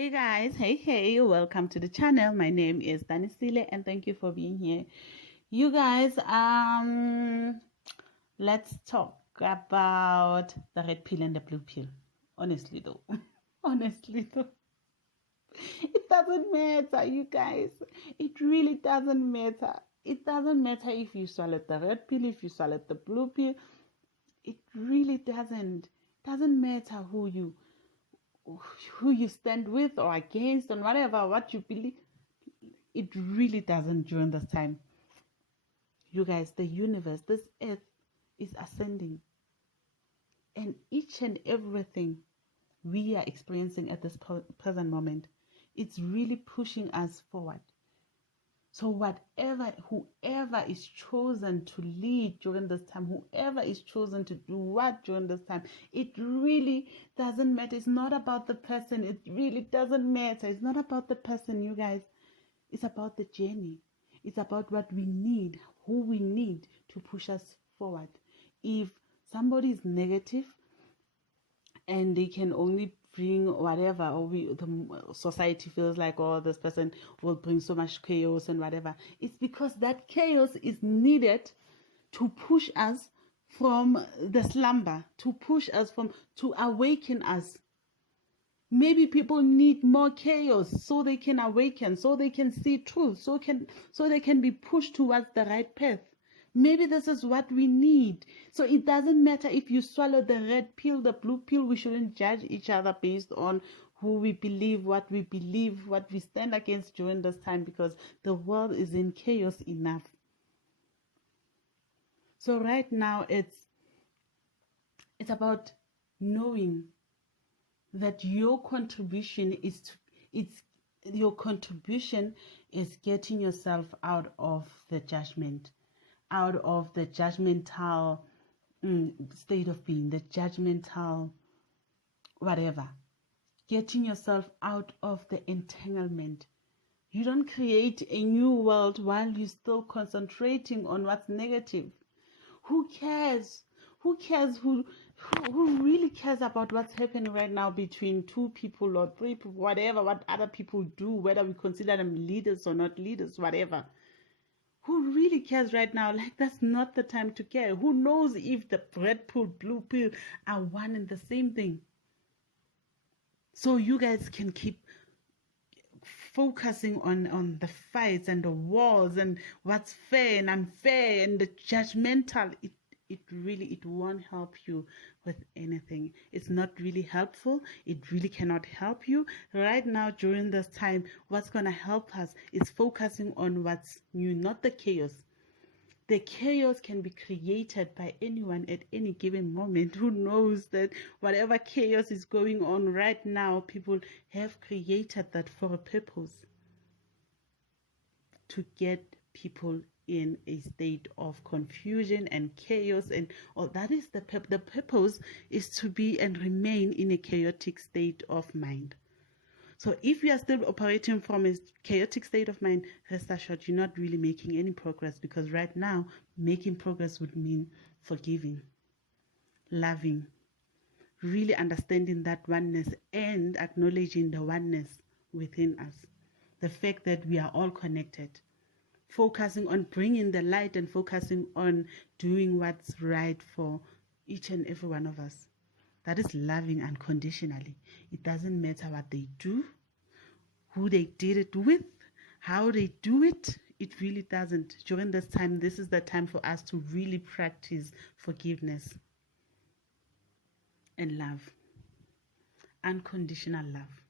Hey guys, hey, welcome to the channel. My name is Danisile and thank you for being here. You guys, let's talk about the red pill and the blue pill. Honestly though, honestly though, it doesn't matter, you guys. It really doesn't matter. It doesn't matter if you swallow the red pill, if you swallow the blue pill. It really doesn't matter who you stand with or against and whatever what you believe. It really doesn't during this time. You guys, the universe, this earth is ascending, and each and everything we are experiencing at this present moment, it's really pushing us forward. So whoever is chosen to lead during this time, whoever is chosen to do what during this time, it really doesn't matter. It's not about the person. It really doesn't matter. It's not about the person, you guys. It's about the journey. It's about what we need, who we need to push us forward. If somebody is negative and they can only bring whatever, or the society feels like, oh, this person will bring so much chaos and whatever, it's because that chaos is needed to push us from the slumber, to push us to awaken us. Maybe people need more chaos so they can awaken, so they can see truth, so they can be pushed towards the right path. Maybe this is what we need. So it doesn't matter if you swallow the red pill, the blue pill. We shouldn't judge each other based on who we believe, what we stand against during this time, because the world is in chaos enough. So right now it's about knowing that your contribution is getting yourself out of the judgment, out of the judgmental state of being, the judgmental whatever, getting yourself out of the entanglement. You don't create a new world while you're still concentrating on what's negative. Who cares? Who cares? Who really cares about what's happening right now between two people or three people, whatever, what other people do, whether we consider them leaders or not leaders, whatever. Who really cares right now? Like, that's not the time to care. Who knows if the red pill, blue pill are one and the same thing? So you guys can keep focusing on the fights and the wars and what's fair and unfair and the judgmental. It won't help you with anything. It's not really helpful. It really cannot help you right now during this time. What's going to help us is focusing on what's new, not the chaos. The chaos can be created by anyone at any given moment. Who knows that whatever chaos is going on right now, people have created that for a purpose, to get people in a state of confusion and chaos, and that is the purpose is to be and remain in a chaotic state of mind. So if you are still operating from a chaotic state of mind, rest assured you're not really making any progress, because right now making progress would mean forgiving, loving, really understanding that oneness and acknowledging the oneness within us, the fact that we are all connected, focusing on bringing the light and focusing on doing what's right for each and every one of us. That is loving unconditionally. It doesn't matter what they do, who they did it with, how they do it. It really doesn't. During this time, this is the time for us to really practice forgiveness and love. Unconditional love.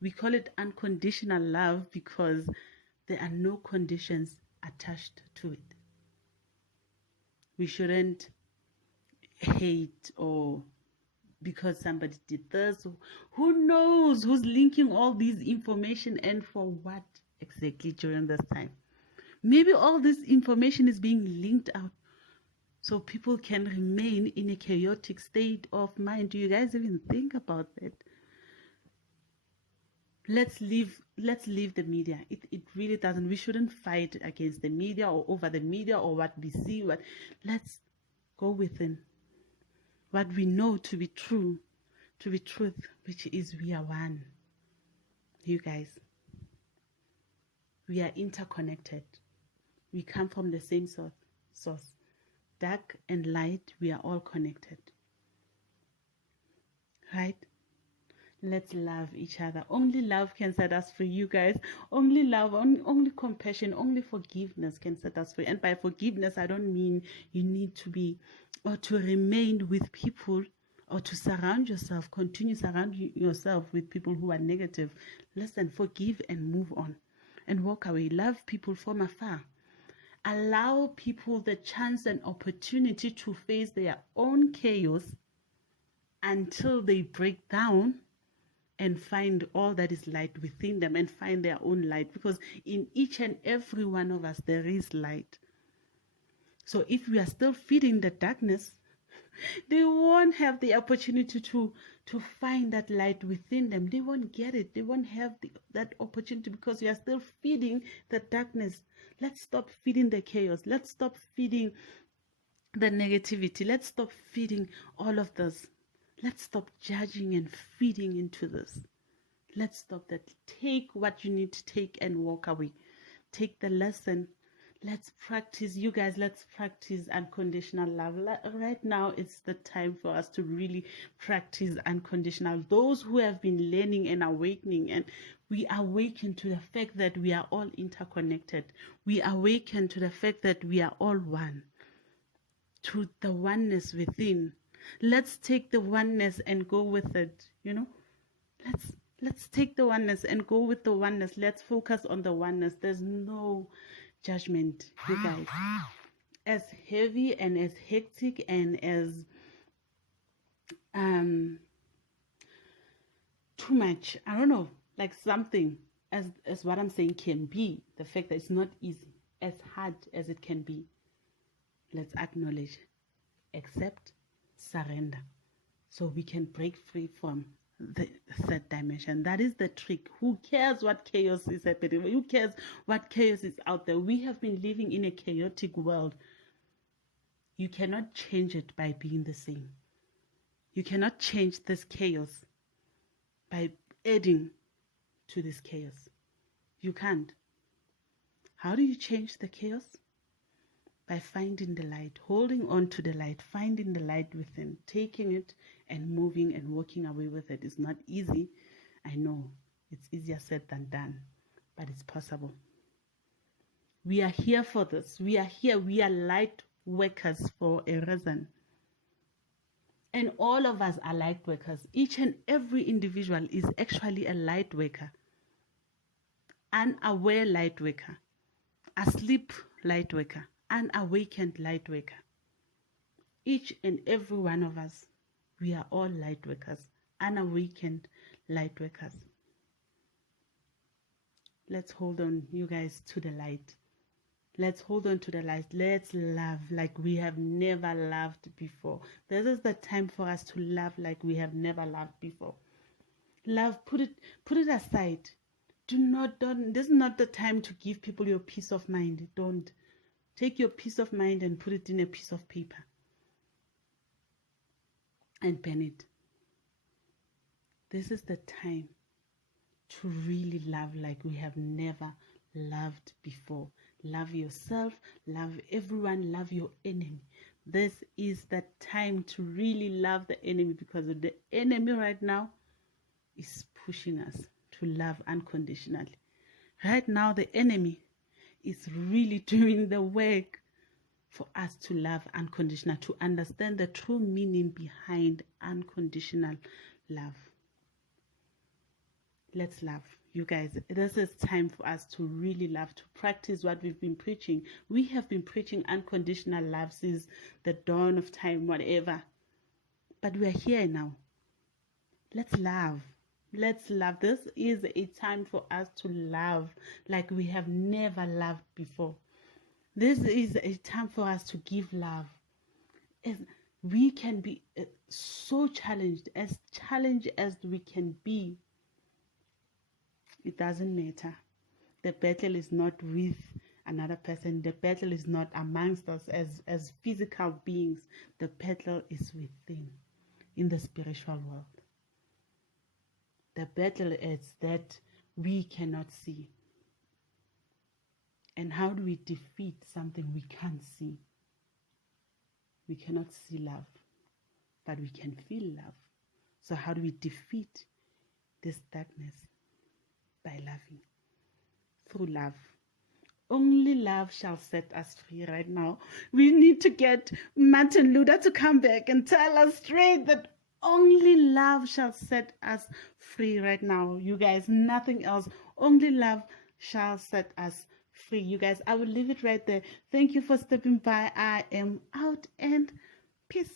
We call it unconditional love because there are no conditions attached to it. We shouldn't hate, or because somebody did this. Who knows who's linking all these information and for what exactly during this time? Maybe all this information is being linked out so people can remain in a chaotic state of mind. Do you guys even think about that? Let's leave the media. It really doesn't. We shouldn't fight against the media or over the media or what we see. Let's go within what we know to be true, to be truth, which is we are one. You guys, we are interconnected. We come from the same source. Dark and light, we are all connected. Right? Let's love each other. Only love can set us free, you guys. Only love, only compassion, only forgiveness can set us free. And by forgiveness, I don't mean you need to be or to remain with people or to surround yourself, continue surrounding yourself with people who are negative. Listen, forgive and move on and walk away. Love people from afar. Allow people the chance and opportunity to face their own chaos until they break down and find all that is light within them and find their own light, because in each and every one of us there is light. So if we are still feeding the darkness, they won't have the opportunity to find that light within them. They won't get it. They won't have that opportunity because we are still feeding the darkness. Let's stop feeding the chaos. Let's stop feeding the negativity. Let's stop feeding all of this. Let's stop judging and feeding into this. Let's stop that. Take what you need to take and walk away. Take the lesson. Let's practice, you guys, let's practice unconditional love. Right now, it's the time for us to really practice unconditional. Those who have been learning and awakening, and we awaken to the fact that we are all interconnected. We awaken to the fact that we are all one, to the oneness within. Let's take the oneness and go with it, you know. Let's take the oneness and go with the oneness. Let's focus on the oneness. There's no judgment, you guys. As heavy and as hectic and as too much, I don't know, like something as what I'm saying can be, the fact that it's not easy, as hard as it can be. Let's acknowledge, accept, surrender, so we can break free from the third dimension. That is the trick. Who cares what chaos is happening? Who cares what chaos is out there? We have been living in a chaotic world. You cannot change it by being the same. You cannot change this chaos by adding to this chaos. You can't. How do you change the chaos? By finding the light, holding on to the light, finding the light within, taking it and moving and walking away with it. It's not easy. I know it's easier said than done, but it's possible. We are here for this. We are here. We are light workers for a reason. And all of us are light workers. Each and every individual is actually a light worker, unaware light worker, asleep light worker, unawakened light worker. Each and every one of us, we are all light workers, unawakened light workers. Let's hold on, you guys, to the light. Let's hold on to the light. Let's love like we have never loved before. This is the time for us to love like we have never loved before. Love, put it aside. Don't. This is not the time to give people your peace of mind. Don't. Take your peace of mind and put it in a piece of paper and pen it. This is the time to really love like we have never loved before. Love yourself, love everyone, love your enemy. This is the time to really love the enemy, because the enemy right now is pushing us to love unconditionally. Right now, the enemy is really doing the work for us to love unconditional, to understand the true meaning behind unconditional love. Let's love, you guys. This is time for us to really love, to practice what we've been preaching. We have been preaching unconditional love since the dawn of time, whatever. But we are here now. Let's love. Let's love. This is a time for us to love like we have never loved before. This is a time for us to give love. We can be so challenged as we can be. It doesn't matter. The battle is not with another person. The battle is not amongst us as physical beings. The battle is within, in the spiritual world. The battle is that we cannot see. And how do we defeat something we can't see? We cannot see love, but we can feel love. So how do we defeat this darkness? By loving, through love. Only love shall set us free right now. We need to get Martin Luther to come back and tell us straight that only love shall set us free right now. You guys, nothing else. Only love shall set us free. You guys, I will leave it right there. Thank you for stepping by. I am out and peace.